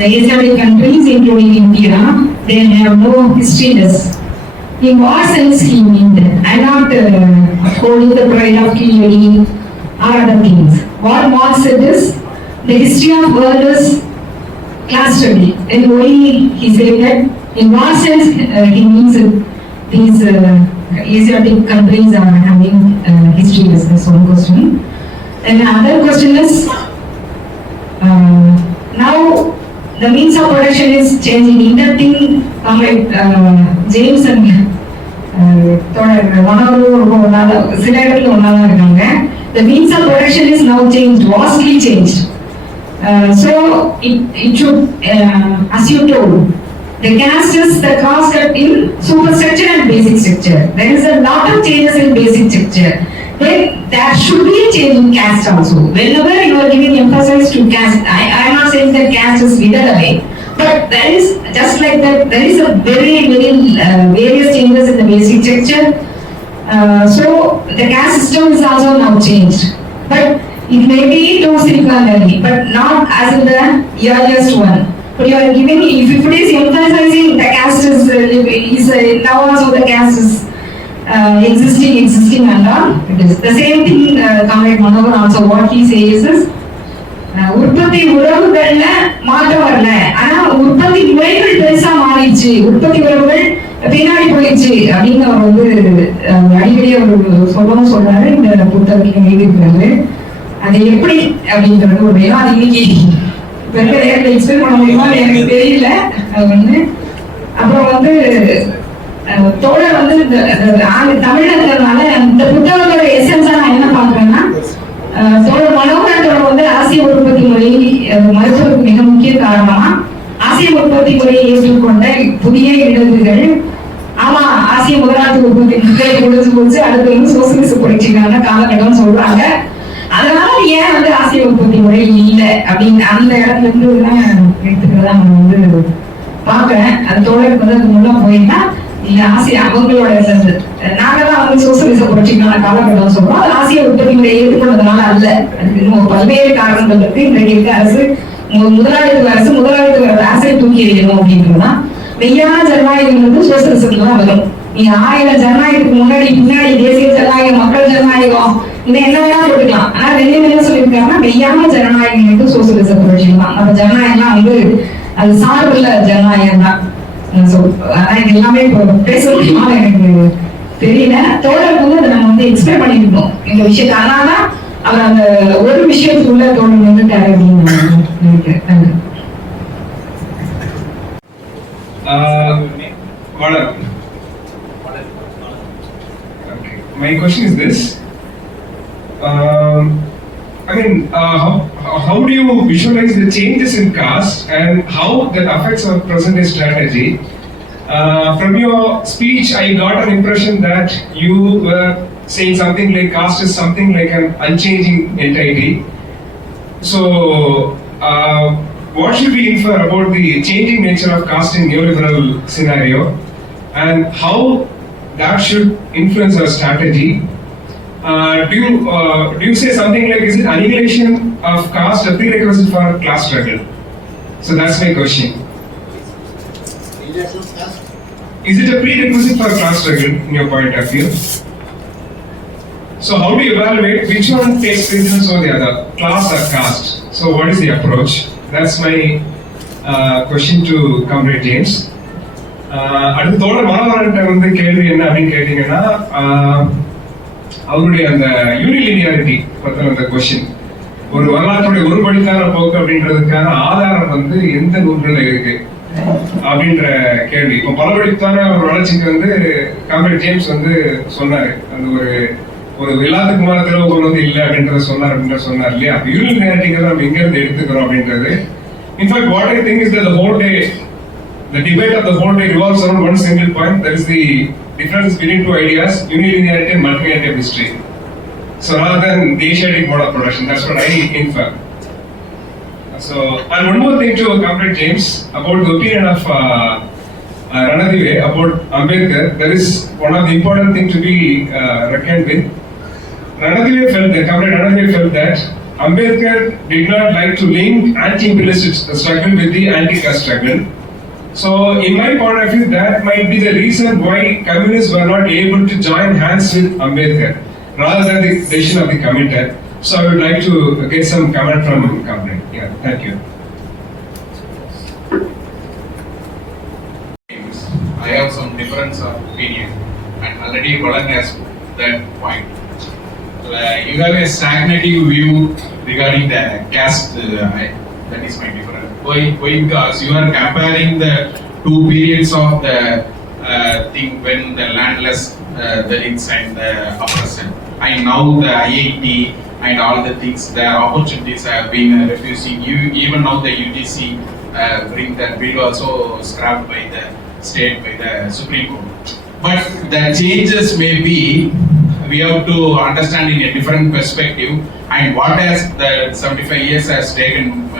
the Asiatic countries, including India, they have no historyless. In what sense he meant? I'm not holding the pride of Kiyori or other things. What Marx said is, the history of world is class study. Then why he said that, in what sense he means these Asiatic countries are having history? That's one question. And the other question is, now the means of production is changing. In that thing, like James and the means of production is now changed, vastly changed. So it should, as you told, the caste is the caste in superstructure and basic structure. There is a lot of changes in basic structure. Then there should be a change in caste also. Whenever you are giving emphasis to caste, I am not saying that caste is withered away, but there is, just like that, there is a very various changes in the basic structure. So the caste system is also now changed, but it may be to Silicon Valley, but not as in the earliest one. But you are giving, if it is emphasizing the caste is now also the caste is existing and all. It is the same thing. Comrade Manohar also what he says is, உற்பத்தி உறவுகள்ல மாற்றம் வரல, ஆனா உற்பத்தி முறைகள் பெருசா மாறிடுச்சு, உற்பத்தி உறவுகள் பின்னாடி போயிடுச்சு அப்படின்னு அவர் வந்து அடிக்கடி அவர் சொல்லவும் சொல்றாரு. இந்த புத்தகத்தையும் எழுதியிருக்காரு. அது எப்படி அப்படின்றது ஒரு வேலை, அது இன்னைக்கு பெரிய நேரத்தில் எக்ஸ்பிளைன் பண்ண முடியுமா எனக்கு தெரியல. அது வந்து அப்புறம் வந்து தோழர் வந்து தமிழர்களால இந்த புத்தகத்தோட எசன்ஸா நான் என்ன பாக்குறேன்னா, தோழர் மனோகரத்தோட வந்து ஆசிய உற்பத்தி முறை மருத்துவருக்கு மிக முக்கிய காரணமா ஆசிய உற்பத்தி முறையை ஏற்றுக்கொண்ட புதிய இடர்கள். ஆமா, ஆசிய முதலாளித்துவ உற்பத்தி முறையை கொடுத்து அடுத்து வந்து சோசியலிச புரட்சிக்கான காலகட்டம் சொல்றாங்க. அதனால ஏன் வந்து ஆசிய உற்பத்தி முறை இல்லை அப்படின்னு அந்த இடத்துல இருந்து எடுத்துக்கிறதா நான் வந்து பாக்குறேன். அது தோழருக்கு வந்து அது முன்ன போயிட்டா இல்ல ஆசிய அவங்களோட நாங்க தான் வந்து சோசியலிச புரட்சிக்கான காலகட்டம் சொல்றோம். அது ஆசிய உற்பத்தி முறையை ஏற்றுக்கொண்டதுனால அல்ல, அதுக்கு இன்னும் பல்வேறு காரணங்கள் இருக்கு. இன்றைக்கு இருக்க அரசு முதலாளித்துவ அரசை தூக்கி எறியணும் அப்படின்றதுதான். மெய்யான ஜனநாயகம் வந்து சோசியலிசத்துல தான் வரும். நீங்க 1000 ஜனநாயகத்துக்கு முன்னாடி பின்னாடி தேசிய ஜனநாயகம், மக்கள் ஜனநாயகம், இன்னும் என்ன வேணா போட்டுக்கலாம். ஆனா என்ன சொல்லியிருக்காங்கன்னா, மெய்யான ஜனநாயகம் வந்து சோசியலிச புரட்சி தான். அந்த ஜனநாயகம்லாம் வந்து அது சார்புள்ள ஜனநாயகம் தான். எல்லாமே பேச முடியுமா எனக்கு தெரியல. தோழருக்கு வந்து அதை நம்ம வந்து எக்ஸ்பிளைன் பண்ணிருக்கோம் இந்த விஷயத்த. அதனால அவர் அந்த ஒரு விஷயத்துக்குள்ள தோழர் வந்துட்டாரு அப்படின்னு நினைக்கிறேன். My question is this. I mean, how do you visualize the changes in caste and how that affects our present-day strategy? From your speech, I got an impression that you were saying something like caste is something like an unchanging entity. So, what should we infer about the changing nature of caste in neoliberal scenario, and how that should influence our strategy? Do you say something like, is it annihilation of caste a prerequisite for class struggle? So that's my question. Is it a prerequisite for class struggle in your point of view? So how do you evaluate which one takes precedence over the other, class or caste? So what is the approach? That's my question to Comrade James. அடுத்த தோழர் மனோகரன்ட்ட வந்து கேள்வி என்ன அப்படின்னு கேட்டீங்கன்னா, அவருடைய அந்த யூனிலினியாரிட்டி பத்தின அந்த கொஸ்டின், ஒரு வரலாற்றுடைய ஒருபடித்தான போக்கு அப்படின்றதுக்கான ஆதாரம் வந்து எந்த நூல்கள்ல இருக்கு அப்படின்ற கேள்வி. இப்போ பலபடித்தான ஒரு வளர்ச்சிக்கு வந்து காம்ரேட் ஜேம்ஸ் வந்து சொன்னாரு, அந்த ஒரு எல்லாத்துக்கு மேல திறவுகோல் வந்து இல்லை அப்படின்றத சொன்னார் இல்லையா? அப்ப யூனிலினியாரிட்டிங்கிறத நம்ம எங்க இருந்து எடுத்துக்கிறோம் அப்படின்றது. In fact what I think is the whole day, the debate of the whole day revolves around one single point. That is the difference between two ideas, unilinearity and multilinearity of history. So rather than the Asiatic mode of production, that's what I infer. So, and one more thing to Comrade James about the opinion of Ranadive about Ambedkar. There is one of the important thing to be reckoned with. Comrade Ranadive felt that Ambedkar did not like to link anti-imperialist struggle with the anti-caste struggle. So, in my point of view, that might be the reason why communists were not able to join hands with Ambedkar, rather than the decision of the committee. So, I would like to get some comment from Comrade. Yeah, thank you. I have some difference of opinion, and already Valan has that point. You have a stagnative view regarding the caste. That is my difference. Why? Because you are comparing the two periods of the thing when the landless Dalits and the oppression, and now the IIT and all the things, the opportunities have been refusing. Even now the UGC bring that bill also scrapped by the state, by the Supreme Court. But the changes may be, we have to understand in a different perspective, and what has the 75 years has taken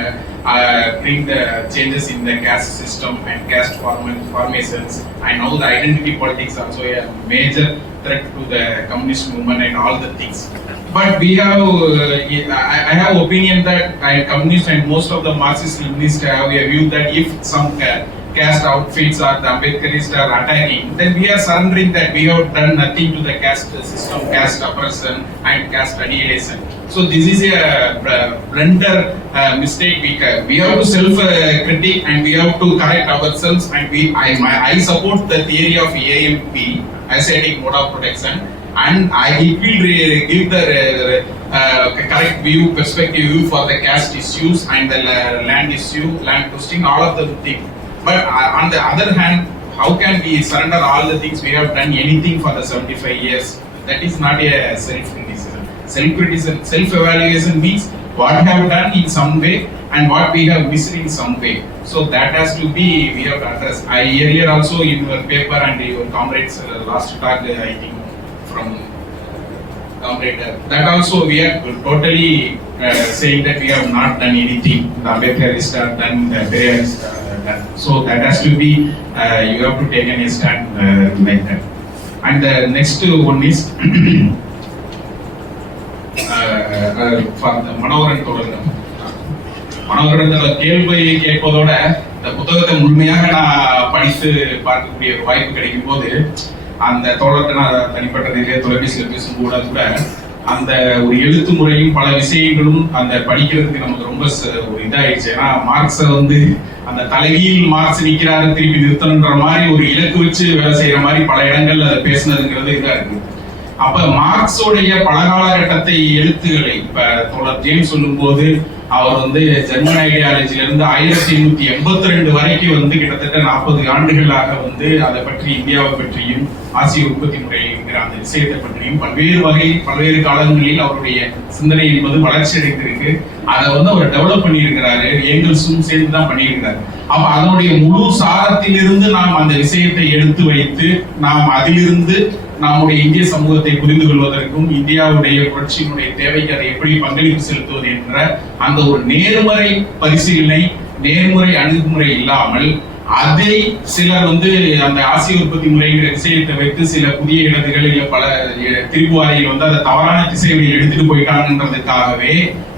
bring the changes in the caste system and caste formations, and now the identity politics also a major threat to the communist movement and all the things. But we have, I have opinion that communists and most of the Marxist-Leninists have a view that if some caste outfits or the Ambedkarists are attacking, then we are surrendering that we have done nothing to the caste system, caste oppression and caste annihilation. So this is a blunder mistake. We have to self-critique and we have to correct ourselves, and I support the theory of AMP, ascetic mode of protection, and it will give the correct view, perspective view for the caste issues and the land issue, land twisting, all of the things. But on the other hand, how can we surrender all the things we have done anything for the 75 years? That is not a self-criticism. Self-criticism, self-evaluation means what we have done in some way and what we have missed in some way. So that has to be, we have to address. I earlier also in your paper and your comrades last talk, I think from comrade, that also we are totally saying that we have not done anything. The Ambedkarists are done, the Periyarists are done. So that has to be, you have to take a stand like that. And the next one is for the Manoharan தொடர்ந்து மனோகரன் கேள்வி கேட்பதோட இந்த புத்தகத்தை முழுமையாக நான் படித்து பார்க்கக்கூடிய ஒரு வாய்ப்பு கிடைக்கும் போது அந்த தோழத்தை நான் தனிப்பட்ட ரீதியாக தொலைபேசியில் பேசும்போது கூட அந்த ஒரு எழுத்து முறையும் பல விஷயங்களும் அந்த படிக்கிறதுக்கு நமக்கு ரொம்ப ஒரு இதாயிடுச்சு. ஏன்னா மார்க்ஸை அந்த தலைவியில் மார்க்ஸ் நிற்கிறாரு திருப்பி நிறுத்தணுன்ற மாதிரி ஒரு இலக்கு வச்சு வேலை செய்யற மாதிரி பல இடங்கள் அதை பேசுனதுங்கிறது இதா இருக்கு. அப்ப மார்க்ஸோடைய பலகாலகட்டத்தை எழுத்துக்களை இப்ப தோழர் ஜேம்ஸ் சொல்லும் போது அவர் ஜெர்மன் ஐடியாலஜில இருந்து 1882 வரைக்கும் கிட்டத்தட்ட 40 ஆண்டுகளாக அதை பற்றி இந்தியாவை பற்றியும் ஆசிய உற்பத்தி முறை என்கிற அந்த விஷயத்தை பற்றியும் பல்வேறு காலங்களில் அவருடைய சிந்தனை என்பது வளர்ச்சி அடைந்திருக்கு. அதை அவர் டெவலப் பண்ணியிருக்கிறாரு, ஏங்கல்ஸும் சேர்ந்து தான் பண்ணியிருக்கிறாரு. அப்ப அதனுடைய முழு சாரத்திலிருந்து நாம் அந்த விஷயத்தை எடுத்து வைத்து நாம் அதிலிருந்து நம்முடைய இந்திய சமூகத்தை புரிந்து கொள்வதற்கும் இந்தியாவுடைய புரட்சியினுடைய தேவைக்கு அதை எப்படி பங்களிப்பு செலுத்துவது என்ற அந்த ஒரு நேர்மறை பரிசீலனை, நேர்முறை அணுகுமுறை இல்லாமல் அதை சிலர் அந்த ஆசிய உற்பத்தி முறைங்கிற விஷயத்தை வைத்து சில புதிய இடத்துகள் இல்ல பல திருப்புவாரிகள் அதை தவறான திசைகளில் எடுத்துட்டு போயிட்டாங்கன்றதுக்காகவே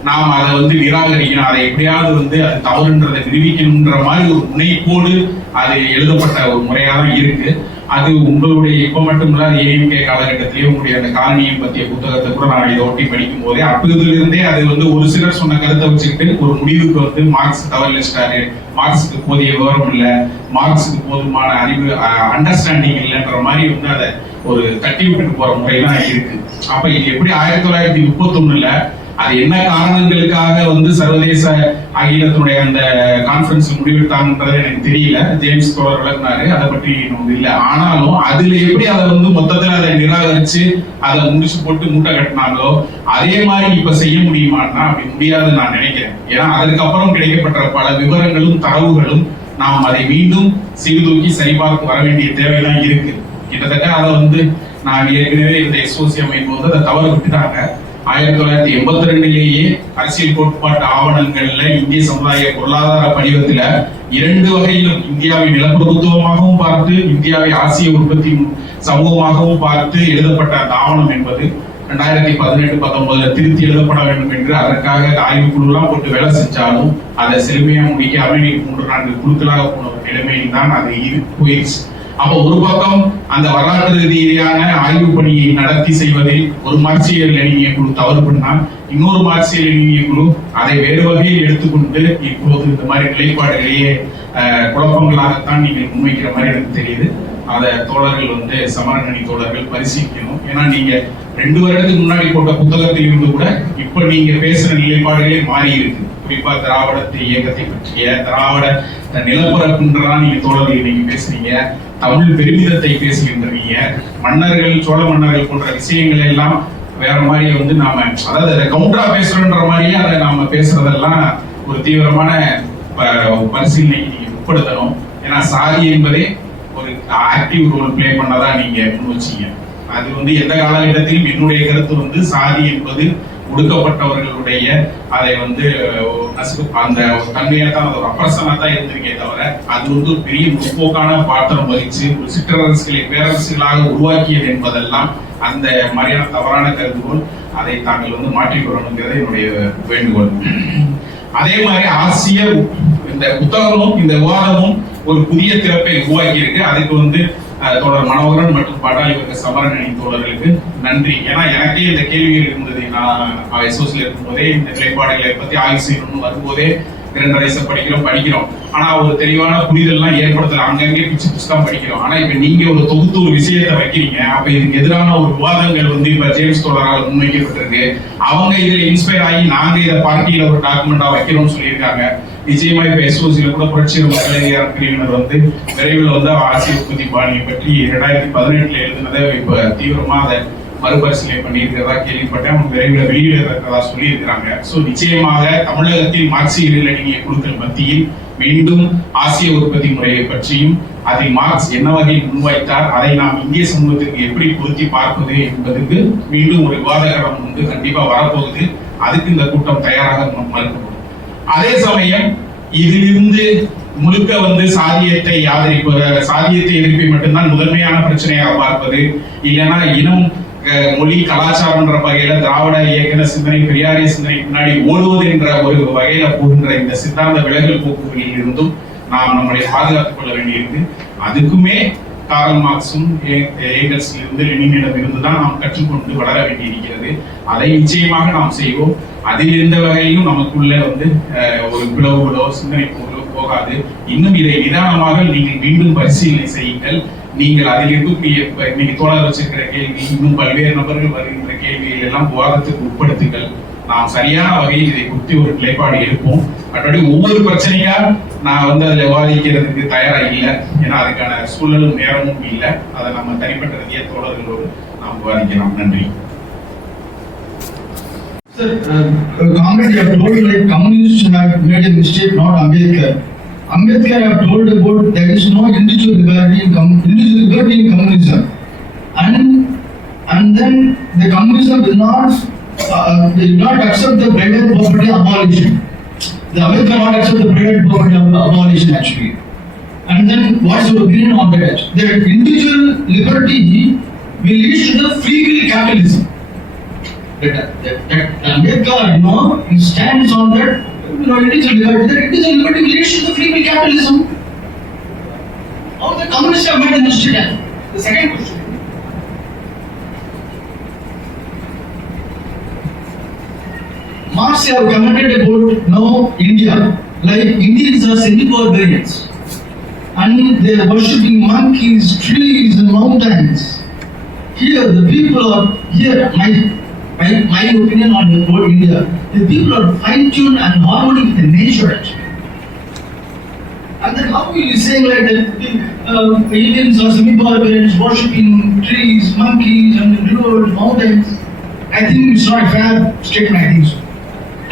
நாம் அதை நிராகரிக்கணும், அதை எப்படியாவது அது தவறுன்றதை நிரூபிக்கணும்ன்ற மாதிரி ஒரு முனைப்போடு அது எழுதப்பட்ட ஒரு முறையா தான் இருக்கு. அது உங்களுடைய இப்ப மட்டுமில்ல ஏஎம்கே காலகட்டத்திலேயே உங்களுடைய அந்த காலனியம் பற்றிய புத்தகத்தை கூட நான் இதை ஒட்டி படிக்கும் போதே அப்போதுல இருந்தே அது ஒரு சிலர் சொன்ன கருத்தை வச்சுக்கிட்டு ஒரு முடிவுக்கு மார்க்ஸ் தவறிச்சிட்டாரு, மார்க்ஸுக்கு போதிய விவரம் இல்லை, மார்க்ஸுக்கு போதுமான அறிவு அண்டர்ஸ்டாண்டிங் இல்லைன்ற மாதிரி அதை ஒரு தட்டி விட்டுட்டு போற முறைதான் இருக்கு. அப்ப இது எப்படி 1931ல அது என்ன காரணங்களுக்காக சர்வதேச அகிலத்தினுடைய அந்த கான்பரன்ஸ் முடிவெடுத்தாங்கன்றது எனக்கு தெரியல. ஜேம்ஸ் தோழர் விளக்குனாரு, அதை பற்றி நமக்கு இல்லை. ஆனாலும் அதுல எப்படி அதை மொத்தத்துல அதை நிராகரிச்சு அதை முடிச்சு போட்டு மூட்டை கட்டினாங்களோ அதே மாதிரி இப்ப செய்ய முடியுமான்னா அப்படி முடியாதுன்னு நான் நினைக்கிறேன். ஏன்னா அதுக்கப்புறம் கிடைக்கப்பட்ட பல விவரங்களும் தரவுகளும் நாம் அதை மீண்டும் சீர்தூக்கி சரிபார்த்து வர வேண்டிய தேவைதான் இருக்கு. கிட்டத்தட்ட அதை நான் ஏற்கனவே இந்த எஸ்ஓசி அமைப்பு அதை தவறு விட்டுட்டாங்க. 1982லேயே அரசியல் கோட்பாட்டு ஆவணங்கள்ல இந்திய சமுதாய பொருளாதார படிவத்துல 2 வகையிலும் இந்தியாவை நிலப்பிரபுத்துவமாகவும் பார்த்து இந்தியாவை ஆசிய உற்பத்தி சமூகமாகவும் பார்த்து எழுதப்பட்ட அந்த ஆவணம் என்பது 2018-19 திருத்தி எழுதப்பட வேண்டும் என்று அதற்காக ஆய்வுக்குழுலாம் போட்டு வேலை செஞ்சாலும் அதை செழுமையா முடிக்காம இன்னைக்கு 3-4 குழுக்களாக போன ஒரு நிலைமையில் தான் அது போயிடுச்சு. அப்போ ஒரு பக்கம் அந்த வரலாற்று ரீதியான ஆய்வு பணியை நடத்தி செய்வதில் ஒரு மார்க்சியல் லெனினிய குழு தவறு பண்ணால், இன்னொரு மார்க்சியல் லெனினிய குழு அதை வேறு வகையில் எடுத்துக்கொண்டு இப்போது இந்த மாதிரி நிலைப்பாடுகளையே குழப்பங்களாகத்தான் நீங்கள் முன்வைக்கிற மாதிரி எனக்கு தெரியுது. அதை தோழர்கள் சமரநணி தோழர்கள் பரிசீலிக்கணும். ஏன்னா நீங்க 2 வருடத்துக்கு முன்னாடி போட்ட புத்தகத்தில் இருந்து கூட இப்ப நீங்க பேசுற நிலைப்பாடுகளே மாறி இருக்கு. குறிப்பா திராவிடத்தை இயக்கத்தை பற்றிய திராவிட நிலப்பரப்புன்றதான் நீங்க தோழர்கள் நீங்க பேசுறீங்க, தமிழ் பெருமிதத்தை பேசுகின்றீங்க, மன்னர்கள் சோழ மன்னர்கள் போன்ற விஷயங்கள் எல்லாம் வேற மாதிரி நாம அதாவது அதை கவுண்டரா பேசுறோன்ற மாதிரியே அதை நாம பேசுறதெல்லாம் ஒரு தீவிரமான பரிசீலனைக்கு நீங்க உட்படுத்தணும். ஏன்னா சாதி என்பதே ஒரு ஆக்டிவ் ரோல் பிளே பண்ணதான் நீங்க முன் வச்சீங்க. அது எந்த காலகட்டத்திலும் என்னுடைய கருத்து சாதி என்பது ஒடுக்கப்பட்டவர்களுடைய அதை அந்த தன்மையா தான் ஒரு அப்ரசனா தான் இருந்திருக்கே தவிர அது பெரிய முற்போக்கான பாத்திரம் வகிச்சு ஒரு சிற்றரசுகளை பேரரசுகளாக உருவாக்கியது என்பதெல்லாம் அந்த மாதிரியான தவறான கருதுகோள். அதை தாங்கள் மாற்றிக்கொள்ளணுங்கிறது என்னுடைய வேண்டுகோள். அதே மாதிரி ஆசிய இந்த புத்தகமும் இந்த விவாதமும் ஒரு புதிய திறப்பை உருவாக்கி இருக்கு. அதுக்கு தோழர் மனோகரன் மற்றும் பாட்டாளி வர்க்க சமரநணி தோழர்களுக்கு நன்றி. ஏன்னா எனக்கே இந்த கேள்விகள் இருந்தது. நான் எஸ்ஓசியில் இருக்கும்போதே இந்த நிலைப்பாடுகளை பத்தி ஆய்வு செய்யணும்னு வரும்போதே 2 வயசு படிக்கிறோம். ஆனா ஒரு தெளிவான புரிதல்லாம் ஏற்படுத்தல, அங்கங்கே பிச்சு தான் படிக்கிறோம். ஆனா இப்ப நீங்க ஒரு தொகுத்து ஒரு விஷயத்தை வைக்கிறீங்க. அப்ப இதுக்கு எதிரான ஒரு விவாதங்கள் இப்ப ஜேம்ஸ் தோழரால் முன்வைக்கப்பட்டிருக்கு. அவங்க இதுல இன்ஸ்பயர் ஆகி நாங்க இதை பார்ட்டியில ஒரு டாக்குமெண்டா வைக்கிறோம்னு சொல்லியிருக்காங்க. நிச்சயமா இப்ப எஸ்ஓசியில கூட புரட்சி மக்களின் பிரிவினர் விரைவில் ஆசிய உற்பத்தி பாணியை பற்றி 2018 எழுதுனதை இப்ப தீவிரமா அதை மறுபரிசீலனை பண்ணியிருக்கிறதா கேள்விப்பட்டேன். அவங்க விரைவில் வெளியிட இருக்கிறதா சொல்லி இருக்கிறாங்க. சோ நிச்சயமாக தமிழகத்தில் மார்க்சிய லெனினிய குழுக்கள் மத்தியில் மீண்டும் ஆசிய உற்பத்தி முறையை பற்றியும் அதில் மார்க்ஸ் என்ன வகையில் முன்வைத்தார், அதை நாம் இந்திய சமூகத்திற்கு எப்படி பொருத்தி பார்ப்பது என்பதற்கு மீண்டும் ஒரு விவாதகரம் கண்டிப்பா வரப்போகுது. அதுக்கு இந்த கூட்டம் தயாராக மறுக்கப்படும். அதே சமயம் இதிலிருந்து முழுக்க சாதியத்தை ஆதரிப்பது, சாதியத்தை எதிர்ப்பை மட்டும்தான் முதன்மையான பிரச்சனையாக பார்ப்பது, இல்லைன்னா இனம் மொழி கலாச்சாரம்ன்ற வகையில திராவிட இயக்க சிந்தனை பெரியாரிய சிந்தனை பின்னாடி ஓடுவது என்ற ஒரு வகையில போகின்ற இந்த சித்தாந்த விலகல் போக்குகளில் இருந்தும் நாம் நம்மளை பாதுகாத்துக் கொள்ள வேண்டியிருக்கு. அதுக்குமே கார்ல் மார்க்ஸும் ஏங்கல்ஸில் இருந்து லெனினிடம் இருந்துதான் நாம் கற்றுக்கொண்டு வளர வேண்டியிருக்கிறது. அதை நிச்சயமாக நாம் செய்வோம். அதில் எந்த வகையிலும் நமக்குள்ள ஒரு பிளவுகளோ சிந்தனை போகளோ போகாது. இன்னும் இதை நிதானமாக நீங்கள் மீண்டும் பரிசீலனை செய்யுங்கள். நீங்கள் அதில் இருக்கக்கூடிய இன்னைக்கு தோழர் வச்சிருக்கிற கேள்வி, இன்னும் பல்வேறு நபர்கள் வருகின்ற கேள்விகள் எல்லாம் விவாதத்துக்கு உட்படுத்துங்கள். நாம் சரியான வகையில் இதை குறித்து ஒரு நிலைப்பாடு எடுப்போம். மற்றபடி ஒவ்வொரு பிரச்சனையா நான் அதுல விவாதிக்கிறதுக்கு தயாரா இல்லை. ஏன்னா அதுக்கான சூழலும் நேரமும் இல்லை. அதை நம்ம தனிப்பட்ட ரீதியா தோழர்களோடு நாம் விவாதிக்கலாம். நன்றி. Sir, Congress have told like communists have made a mistake, not Ambedkar. Ambedkar have told about there is no individual liberty in communism, and then the communism will not accept the private property abolition. The Ambedkar not accept the private property abolition actually. And then what's your opinion on that? The individual liberty will lead to the free will capitalism. That Ambedkar, he stands on that, individual liberty. That individual liberty leads to the free will capitalism. How the communists have made a mistake? The second question. Marx have commented about India, like Indians are semi-barbarians, and they are worshipping monkeys, trees, and mountains. Here, the people are here. My opinion on about India, the people are fine-tuned and harmony with the nature actually. And then how will you say like that Indians are semi-barbarians worshipping trees, monkeys, and rivers, mountains? I think it's not a fair statement. I think so.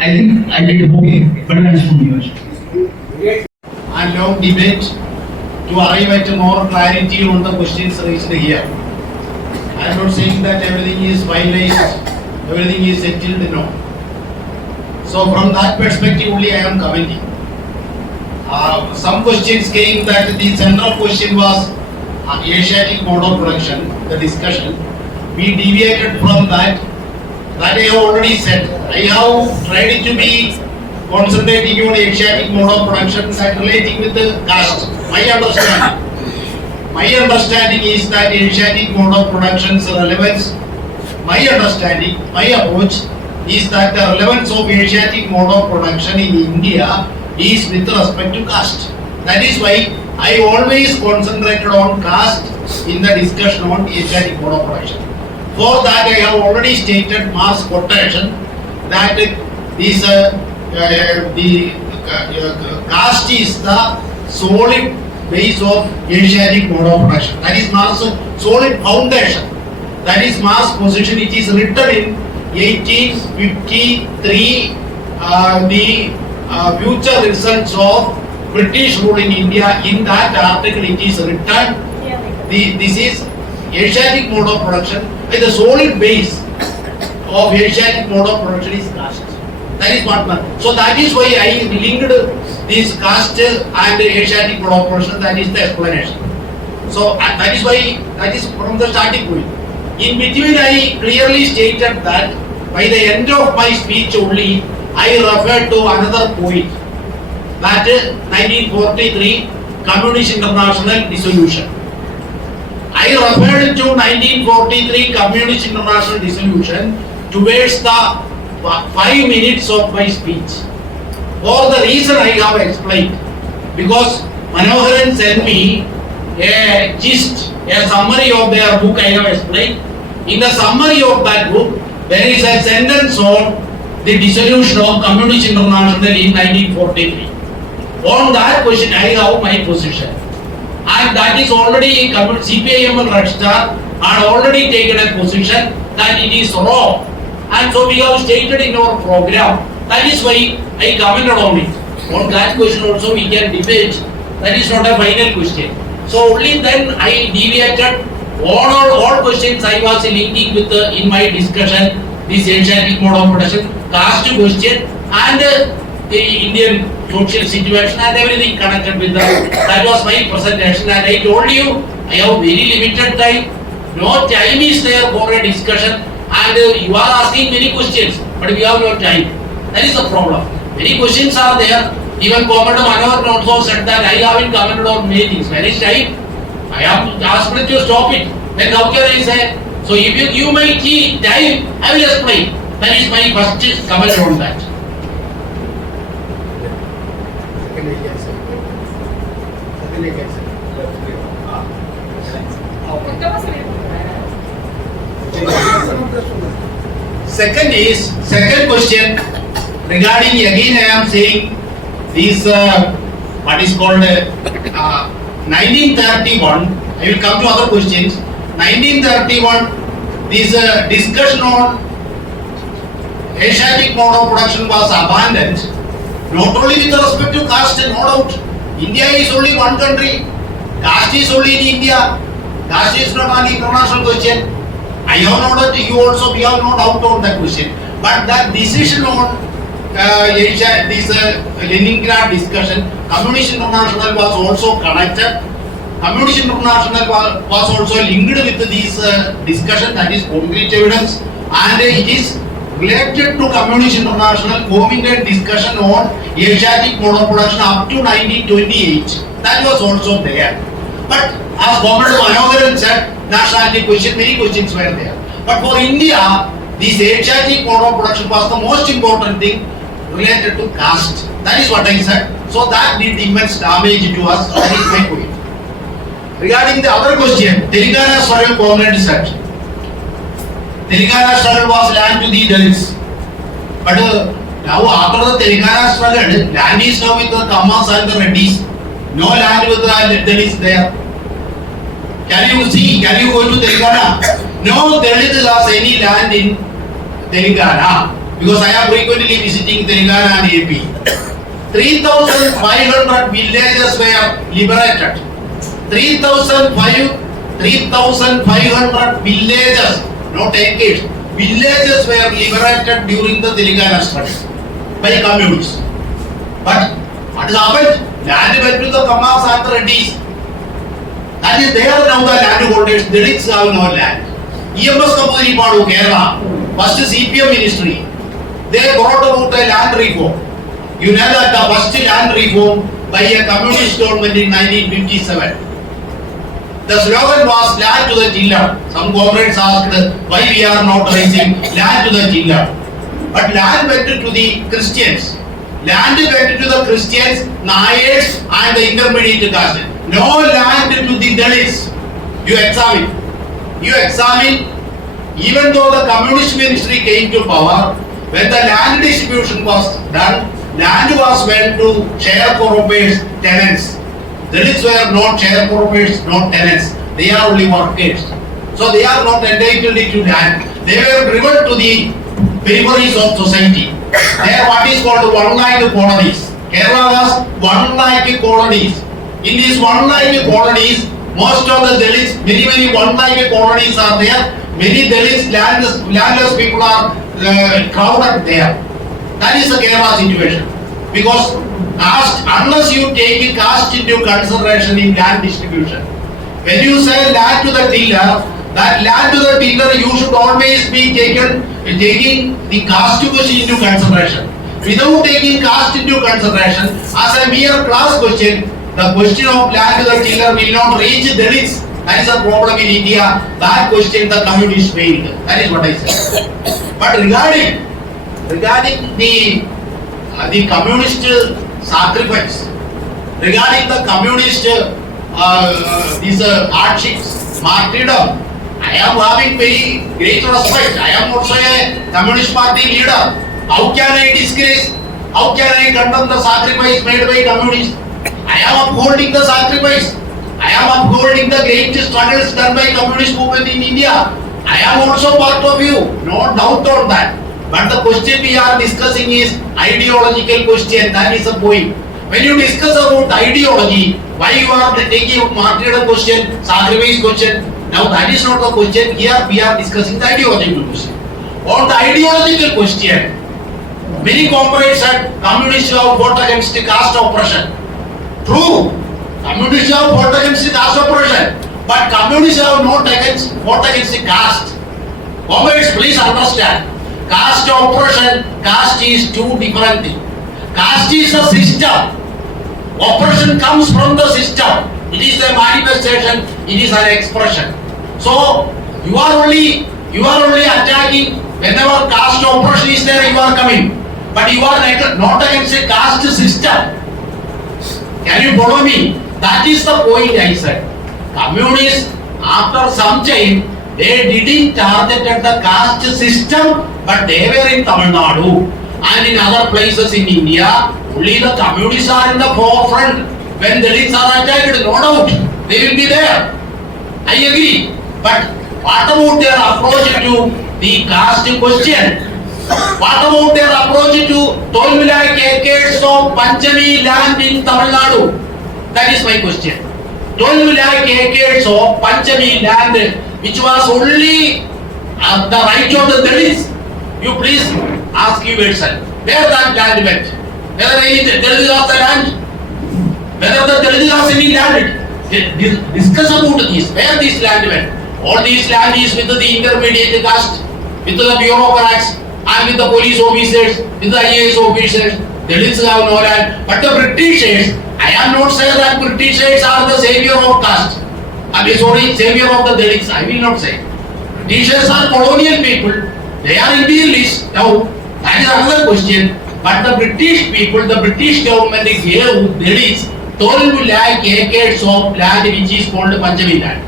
I think I did okay, better than from yours. And long debate to arrive at more clarity on the questions raised here. I am not saying that everything is finalized, everything is settled, no. So from that perspective only I am commenting. Some questions came that the central question was Asiatic mode of production, the discussion. We deviated from that That I have already said. I have tried to be concentrating on Asiatic mode of production and relating with the caste. My understanding is that Asiatic mode of production's relevance, my understanding, my approach is that the relevance of Asiatic mode of production in India is with respect to caste. That is why I always concentrated on caste in the discussion on Asiatic mode of production. For that I have already stated mass quotation that this the caste is the solid base of Asiatic mode of production. That is mass solid foundation. That is mass position. It is written in 1853. The future results of British rule in India. In that article, it is written. This is Asiatic mode of production. The solid base of Asiatic mode of production is caste. That is what. So that is why I linked this caste and Asiatic mode of production. That is the explanation. So that is why, that is from the starting point. In between, I clearly stated that by the end of my speech only, I referred to another point, that 1943 Communist International dissolution. I referred to 1943 Communist International dissolution towards the 5 minutes of my speech. For the reason I have explained, because Manoharan sent me a gist, a summary of their book I have explained. In the summary of that book, there is a sentence on the dissolution of Communist International in 1943. On that question, I have my position. And that is already, CPIM and Red Star had already taken a position that it is wrong. And so we have stated in our program. That is why I commented on it. On that question also we can debate. That is not a final question. So only then I deviated. All questions I was linking with in my discussion, this Asiatic mode of production, caste question and the Indian social situation and everything connected with that. That was my presentation, and I told you I have very limited time. No time is there for a discussion, and you are asking many questions, but we have no time. That is the problem. Many questions are there. Even Commander Manohar also said that I haven't commented on many things. Where is time? I have asked you to stop it. Then how can I say? So if you give my time, I will explain. That is my first comment on that. Second question regarding, again I am saying this what is called 1931. I will come to other questions. 1931, this discussion on Asiatic mode of production was abandoned, not only with respect to caste, no doubt. India is only one country. Caste is only in India. Caste is not an international question. I have no doubt, you also, we have no doubt on that question. But that decision on Asia, this Leningrad discussion, Communist International was also connected. Communist International was also linked with this discussion, that is concrete evidence, and it is related to Communist International covenant discussion on Asiatic mode of production up to 1928. That was also there. But as Commander Manoharan said, nationality question, many questions were there. But for India, this Asiatic mode of production was the most important thing related to caste. That is what I said. So that did immense damage to us. That is my point. Regarding the other question, Telangana struggle, Comrade said. Telangana struggle was land to the Dalits. But now after the Telangana struggle, land is now with the Kammas and the Reddys. No land with the Dalits there. Can you see? Can you go to Telangana? No Dalits has any land in Telangana. Because I am frequently visiting Telangana and AP. 3,500 villages were liberated. 3,500 villages, not acres, villages were liberated during the Telangana struggle by communists. But what has happened? Land went to the Kammas and the Reddys. That is, they are now the land holders. Dalits have no land. EMS Kapuri Padu, Kerala. first CPM ministry, they brought about a land reform. You know that the first land reform by a communist government in 1957. The slogan was land to the tiller. Some comrades asked why we are not raising land to the tiller. But land went to the Christians. Land went to the Christians, Nayars and the intermediate caste. No land to the Dalits. You examine. Even though the communist ministry came to power, when the land distribution was done, land was went to sharecroppers, tenants. Dalits were not sharecroppers, not tenants. They are only workers. So they are not entitled to land. They were driven to the peripheries of society. There what is called 1 lakh colonies. Kerala has 1 lakh colonies. In these 1 lakh colonies, most of the Dalits, many 1 lakh colonies are there. Many Dalits, landless people are crowded there. That is the Kerala situation. Because caste, unless you take caste into consideration in land distribution, when you say land to the tiller, that land to the tiller you should always be taking the caste question into consideration. Without taking caste into consideration, as a mere class question, the question of land to the tiller will not reach Dalits. That is a problem in India. That question the communists failed. That is what I said. But regarding the communist sacrifice, regarding the communist these hardships, martyrdom, I am having very great respect. I am also a communist party leader. How can I disgrace? How can I condemn the sacrifice made by communists? I am upholding the sacrifice. I am upholding the great struggles done by communist movement in India. I am also part of you. No doubt on that. But the question we are discussing is ideological question. That is the point. When you discuss about ideology, why you are taking martyrdom question, sacrifice question? Now that is not the question. Here we are discussing the ideological question. On the ideological question, many comrades said communists have fought against caste oppression. True, communists have fought against caste oppression, but communists have not fought against caste. Comrades, please understand. Caste oppression, caste is two different things. Caste is a system. Oppression comes from the system. It is a manifestation. It is an expression. So you are only attacking whenever caste oppression is there. You are coming, but you are not against a caste system. Can you follow me? That is the point I said. Communists, after some time, they didn't target at the caste system, but they were in Tamil Nadu and in other places in India. Only the communists are in the forefront. When Dalits are attacked, no doubt, they will be there. I agree. But what about their approach to the caste question? What about their approach to 12 lakh acres of Panchami land in Tamil Nadu? That is my question. 12 lakh acres of Panchami land, which was only the right of the Dalits. You please ask yourself, where that land went? Whether any Dalits have the land? Whether the Dalits have any land? Discuss about this. Where this land went? All this land is with the intermediate caste, with the bureaucrats, and with the police officers, with the IAS officers. Dalits have no land. But the Britishers, I am not saying that Britishers are the savior of caste. I am sorry, savior of the Dalits. I will not say. Britishers are colonial people. They are imperialists. Now, that is another question. But the British people, the British government gave Dalits 12 lakh acres of land which is called Panchami land.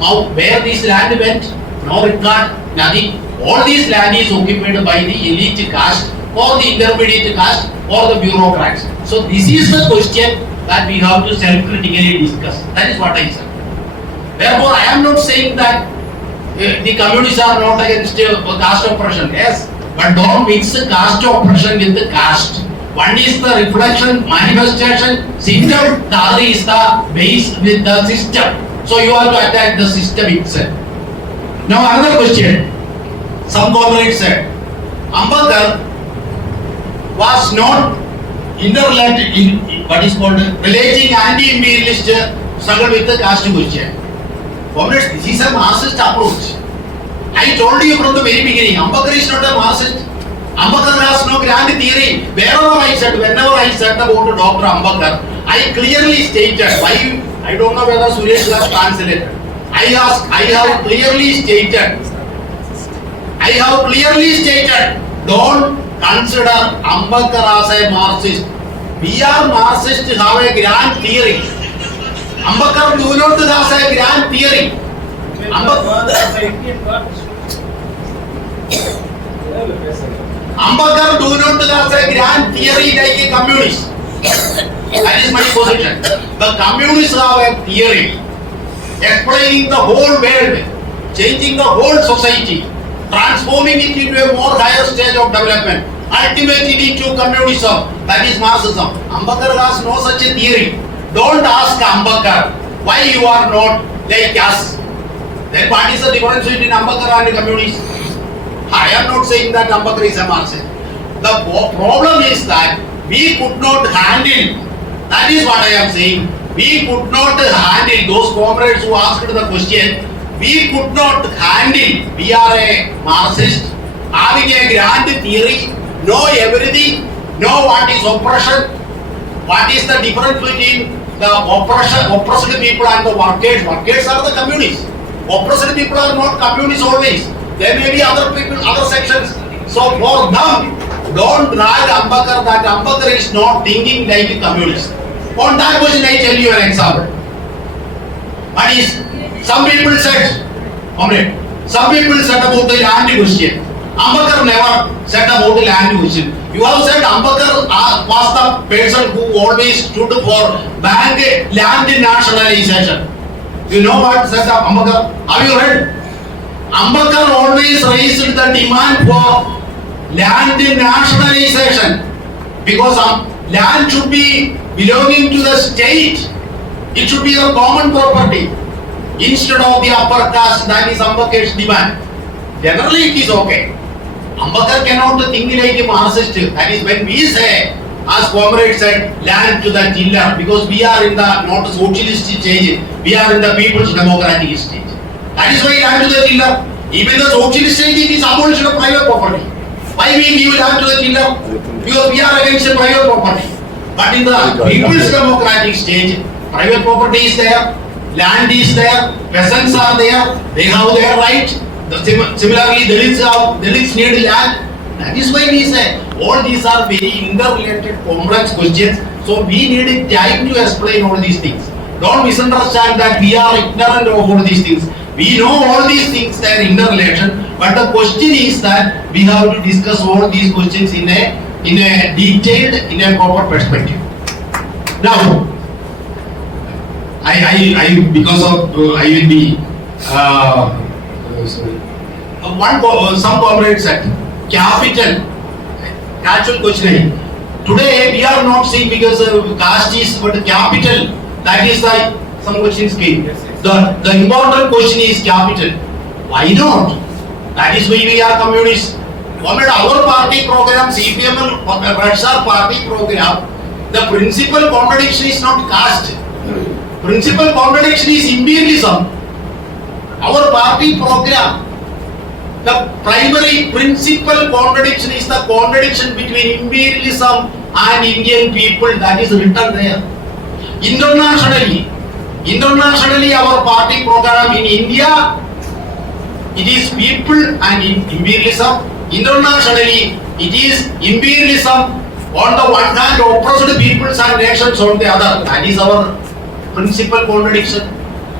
Now, where this land went? No record, nothing. All this land is occupied by the elite caste or the intermediate caste or the bureaucrats. So this is the question that we have to self-critically discuss. That is what I said. Therefore, I am not saying that the communists are not against caste oppression. Yes, but don't mix caste oppression with the caste. One is the reflection, manifestation, system. The other is the base with the system. So you have to attack the system itself. Now another question. Some comrades said, Ambedkar was not interrelated in what is called relating anti-imperialist struggle with the caste question. Comrades, this is a Marxist approach. I told you from the very beginning, Ambedkar is not a Marxist. Ambedkar has no grand theory. Whenever I said about Dr. Ambedkar, I clearly stated why. I don't know whether Suresh has translated. I have clearly stated. Don't consider Ambedkar as a Marxist. We are Marxists have a grand theory. Ambedkar do not have a grand theory. Ambedkar do not have a grand theory like a communist. That is my position. The communists have a theory explaining the whole world, changing the whole society, transforming it into a more higher stage of development, ultimately to communism. That is Marxism. Ambedkar has no such a theory. Don't ask Ambedkar why you are not like us. Then what is the difference between Ambedkar and communists? I am not saying that Ambedkar is a Marxist. The problem is that we could not handle. That is what I am saying. We could not handle those comrades who asked the question. We could not handle. We are a Marxist, having a grand theory, know everything, know what is oppression, what is the difference between the oppressed people and the workers. Workers are the communists. Oppressed people are not communists always. There may be other people, other sections. So for them, don't drag Ambedkar that Ambedkar is not thinking like a communist. On that question, I tell you an example. What is, some people said about the land question. Ambedkar never said about the land question. You have said Ambedkar was the person who always stood for land nationalization. You know what said Ambedkar? Have you read? Ambedkar always raised the demand for land nationalization because land should be belonging to the state. It should be a common property instead of the upper caste. That is Ambedkar's demand. Generally it is okay. Ambedkar cannot think like a Marxist. That is when we say, as comrade said, land to the tiller, because we are in the not socialist stage, we are in the people's democratic stage. That is why land to the tiller. Even the socialist stage, it is abolition of private property. Why we give land to the tiller? Because we are against the private property. But in the people's democratic stage, private property is there, land is there, peasants are there, they have their right. Similarly, Dalits need land. That is why we say all these are very interrelated, complex questions. So we need time to explain all these things. Don't misunderstand that we are ignorant of all these things. We know all these things, their interrelation. But the question is that we have to discuss all these questions in a detailed, in a proper perspective. Now, because of I will be some comrades said capital. Actual question. Today we are not seeing because caste is but capital. That is the some questions came. The important question is capital. Why not? That is why we are communists. Our party program, CPM and Red Star party program, the principal contradiction is not caste. Principal contradiction is imperialism. Our party program, the primary principal contradiction is the contradiction between imperialism and Indian people. That is written there. Internationally, our party program in India, it is people and imperialism. Internationally, it is imperialism on the one hand, oppressed peoples and nations on the other. That is our principal contradiction.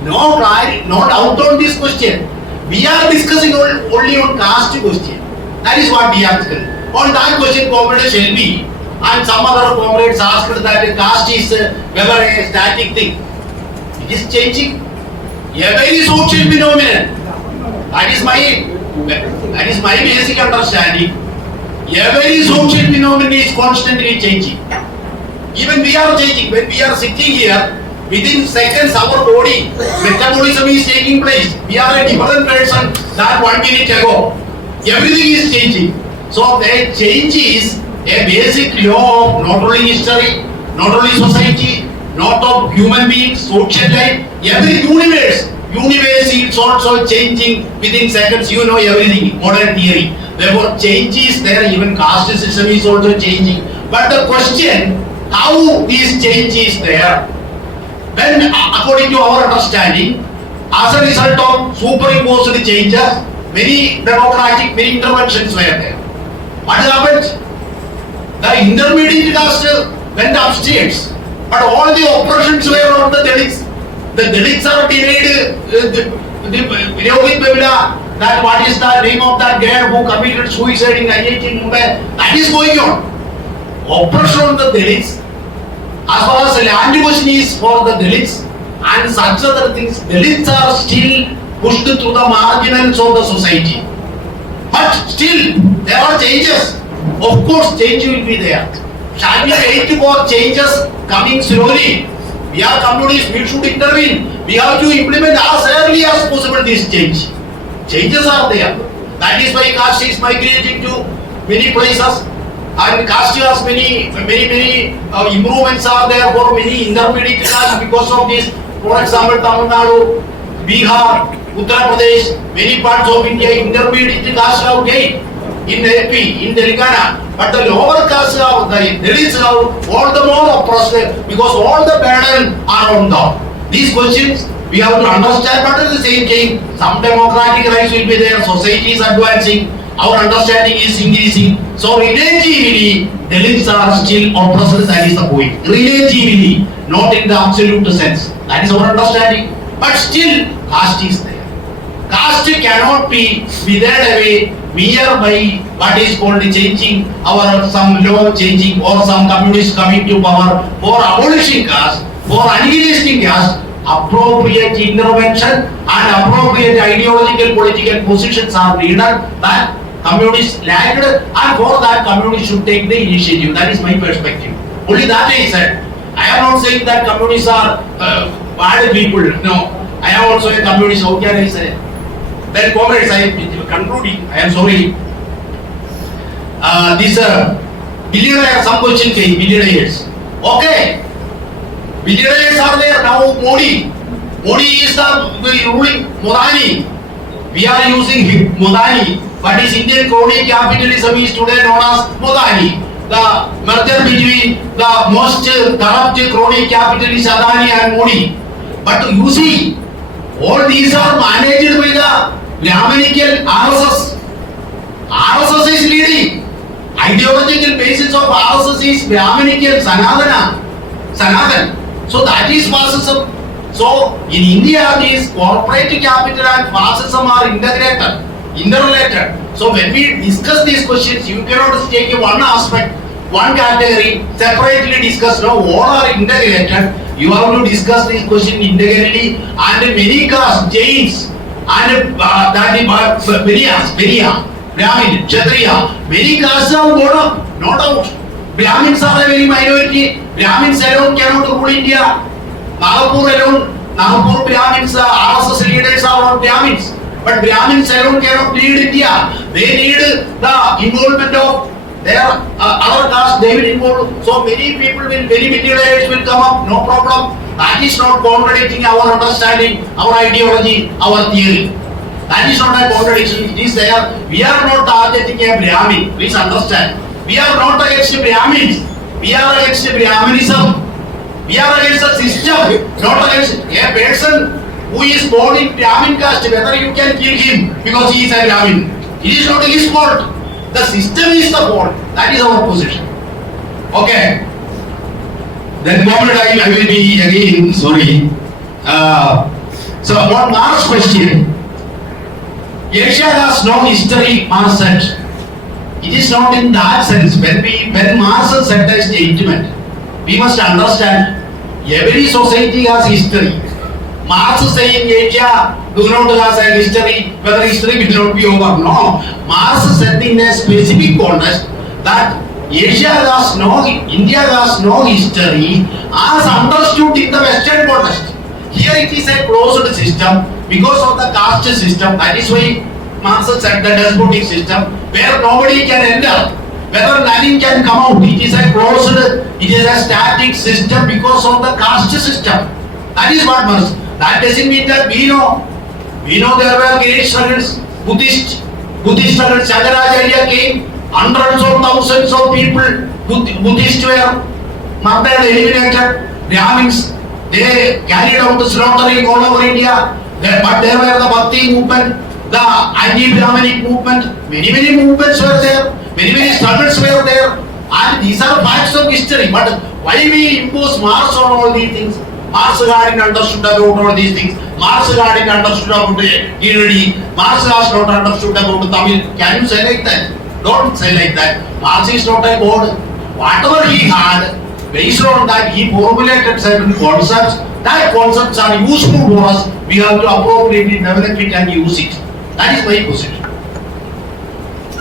No doubt on this question. We are discussing only on caste question. That is what we are discussing. On that question, comrade Shelby and some other comrades asked that caste is whether a static thing. It is changing. A very social phenomenon. That is my basic understanding. Every social phenomenon is constantly changing. Even we are changing. When we are sitting here, within seconds our body metabolism is taking place. We are a different person than 1 minute ago. Everything is changing. So that change is a basic law of not only history, not only society, not of human beings, social life, every universe. Universe is also changing within seconds. You know everything. Modern theory. Therefore, change is there. Even caste system is also changing. But the question, how this change is there? When, according to our understanding, as a result of superimposed changes, many democratic, many interventions were there. What happened? The intermediate caste went upstairs, but all the oppressions were on the Dalits. The Dalits are denied Rohit Bevila, that what is the name of that girl who committed suicide in IIT in Mumbai. That is going on. Oppression on the Dalits, as far as land question is for the Dalits and such other things, Dalits are still pushed through the marginals of the society. But still, there are changes. Of course, change will be there. Shall we wait for changes coming slowly? We are communists, we should intervene. We have to implement as early as possible this change. Changes are there. That is why caste is migrating to many places. And caste has many improvements are there for many intermediate caste because of this. For example, Tamil Nadu, Bihar, Uttar Pradesh, many parts of India, intermediate caste have gained. In LP, in Telangana, but the lower caste have, the Dalits have all the more oppressed because all the burden are on them. These questions we have to understand, but at the same time, some democratic rights will be there, society is advancing, our understanding is increasing. So relatively, Dalits are still oppressed, that is the point. Relatively, not in the absolute sense. That is our understanding. But still, caste is there. Caste cannot be withered away mere by what is called changing our some law changing or some communists coming to power for abolishing caste, for annihilating caste. Appropriate intervention and appropriate ideological political positions are needed that communists lacked, and for that communists should take the initiative. That is my perspective. Only that I said. I am not saying that communists are bad people. No, I am also a communist. How can I say? Then comrades, I am concluding. I am sorry. This billionaires, some question came, billionaires. Okay. Billionaires are there now. Modi is the ruling. Modani. We are using Modani. But his Indian crony capitalism is today known as Modani. The merger between the most corrupt crony capitalist Adani and Modi. But you see, all these are managed by the Brahminical RSS. RSS is leading. Ideological basis of RSS is Brahminical Sanatan. So that is fascism. So in India, these corporate capital and fascism are interrelated. So when we discuss these questions, you cannot take one aspect, one category, separately discuss. No, all are integrated. You have to discuss these questions integrally, and many castes, Jains, and Beriya, Brahmin, Kshatriya, many castes have gone up, no doubt. Brahmins are a very minority. Brahmins alone cannot rule India. Nagpur Brahmins, RSS leaders are not Brahmins. But Brahmins alone cannot lead India. They need the involvement of their other castes. They will involve. So many people will, many millionaires will come up. No problem. That is not contradicting our understanding, our ideology, our theory. That is not a contradiction. It is there. We are not targeting a Brahmin. Please understand. We are not against Brahmins. We are against Brahminism. We are against the system, not against a person who is born in Brahmin caste. Whether you can kill him because he is a Brahmin, it is not his fault. The system is the fault. That is our position. Okay. Then moment I will be again sorry. So on Marx's question, Asia has no history, Marx said. It is not in that sense. When Marx said a statement, we must understand every society has history. Marx is saying Asia do not have a history, whether history will not be over. No. Marx said in a specific context that Asia has no, India has no history as understood in the Western context. Here it is a closed system because of the caste system. That is why Marx said the despotic system where nobody can enter, whether nothing can come out. It is a closed, it is a static system because of the caste system. That is what Marx. That doesn't mean that we know. We know there were great struggles, Buddhist struggles. Shankaracharya came, hundreds of thousands of people, Buddhists were murdered, eliminated. Brahmins, they carried out the slaughtering all over India. But there were the Bhakti movement, the anti-Brahminic movement, many movements were there, many struggles were there. And these are facts of history. But why we impose Marx on all these things? Marx hadn't understood about all these things. Marx hadn't understood about unity. Marx has not understood about Tamil. Can you say like that? Don't say like that. Marx is not a god. Whatever he had, based on that he formulated certain concepts. That concepts are useful for us. We have to appropriately develop it and use it. That is my position.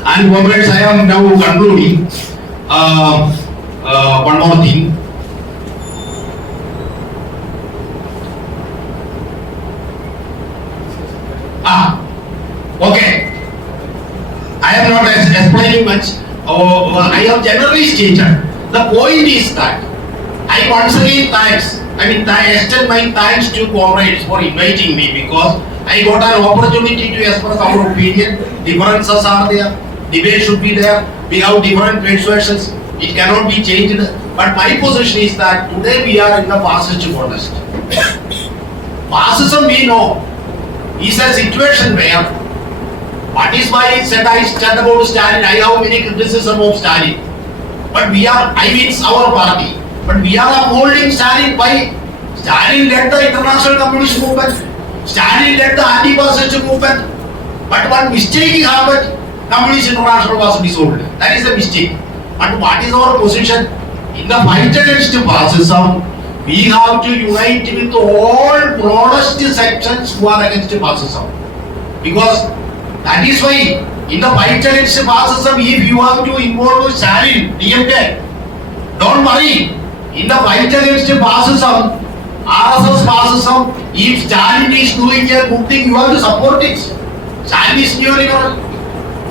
And comrades, I am now concluding. One more thing. Okay. I am not explaining much. I have generally stated. The point is that I once again I extend my thanks to comrades for inviting me, because I got an opportunity to express our opinion. Differences are there. Debate should be there. We have different persuasions. It cannot be changed. But my position is that today we are in the fascist contest. Fascism, we know, is a situation where, what is why I said about Stalin, I have many criticism of Stalin. But we are, our party. But we are upholding Stalin. Why? Stalin led the international communist movement. Stalin led the anti-fascist movement. But one mistake happened. Communist international was dissolved. That is the mistake. But what is our position? In the fight against fascism, we have to unite with all broadest sections who are against fascism. Because that is why in the fight against fascism, if you have to involve Stalin, DMK, don't worry. In the fight against fascism, RSS fascism, if Stalin is doing a good thing, you have to support it. Stalin is neoliberal.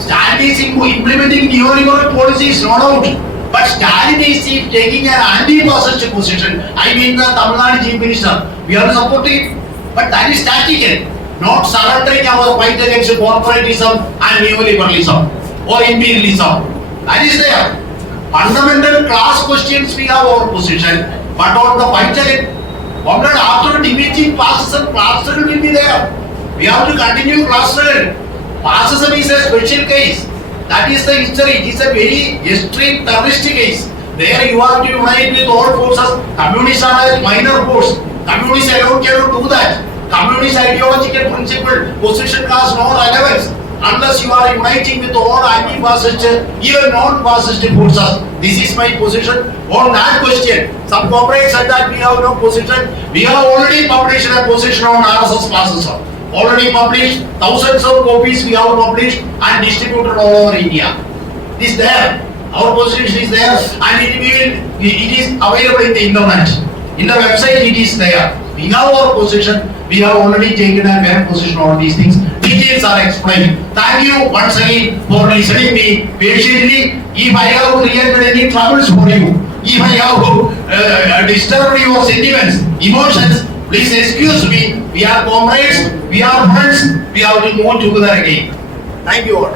Stalin is implementing neoliberal policies, no doubt. But Stalin is taking an anti-fascist position. The Tamil Nadu Chief Minister. We have to support it. But that is tactical. Not surrendering our fight against corporatism and neoliberalism or imperialism. That is there. Fundamental class questions we have our position. But on the fight against, after defeating fascism, class struggle will be there. We have to continue class struggle. Fascism is a special case. That is the history. It is a very extreme terrorist case. There you have to unite with all forces. Communists are a minor force. Communists alone cannot do that. Communist ideological principle position has no relevance unless you are uniting with all anti-fascist, even non-fascist forces. This is my position on that question. Some comrades said that we have no position. We have already published a position on RSS fascism. Already published, thousands of copies we have published and distributed all over India. It is there. Our position is there, and it is available in the internet. In the website it is there. We have our position. We have already taken a fair position on these things. Details are explained. Thank you once again for listening me patiently. If I have created any troubles for you, if I have disturbed your sentiments, emotions, please excuse me. We are comrades, we are friends, we have to move together again. Thank you all.